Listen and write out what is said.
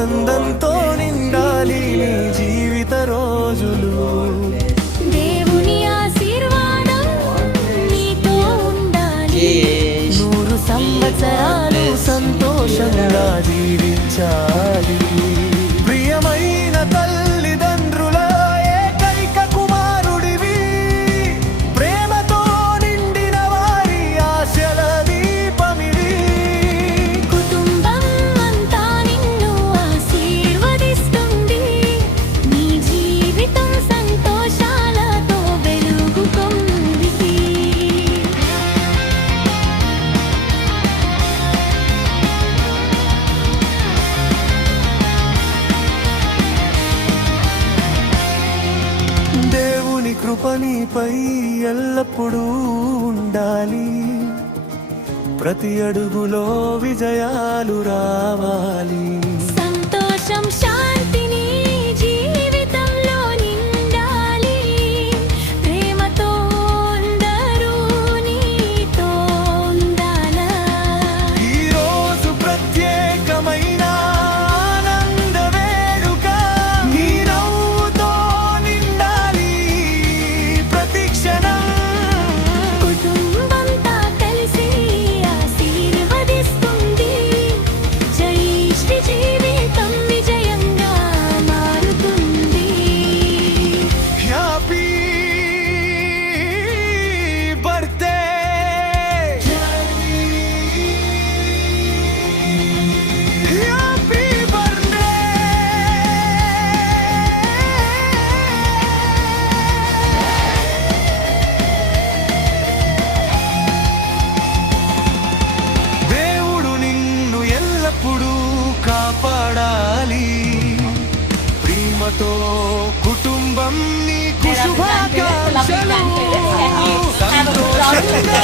ఆనందంతో నిండాలి నీ జీవిత రోజులు. దేవుని ఆశీర్వాదం నీతో ఉండాలి. 100 సంవత్సరాలు సంతోషంగా జీవించాలి. ప్రియమైన తల్లిదండ్రుల ఏకైక కుమారుడివి, ప్రేమతో నిండిన వారి ఆశల దీపమివి. కుటుంబం అంతా నిన్ను ఆశీర్వదిస్తుంది. నీ జీవితం సంతోషాలతో వెలుగుతుంది. దేవుని కృప నీపై ఎల్లప్పుడూ ఉండాలి. ప్రతి అడుగులో విజయాలు రావాలి. సంతోషం శాంతి నీ జీవితంలో నిండాలి. ప్రేమతో అందరూ నీతో ఉండాలా. ఈ రోజు ప్రత్యేకమైన ఆనంద వేడుక, నీ నవ్వుతో నిండాలి ప్రతి క్షణం. కుటుంబంతా కలిసి ఆశీర్వదిస్తుంది. జైష్ఠి జీవితం విజయంగా మారుతుంది. Happy birthday, happy birthday. దేవుడు నిన్ను ఎల్లప్పుడూ కాపాడాలి. ప్రేమతో కుటుంబం నీకు శుభాకాంక్షలు. సంతోషంగా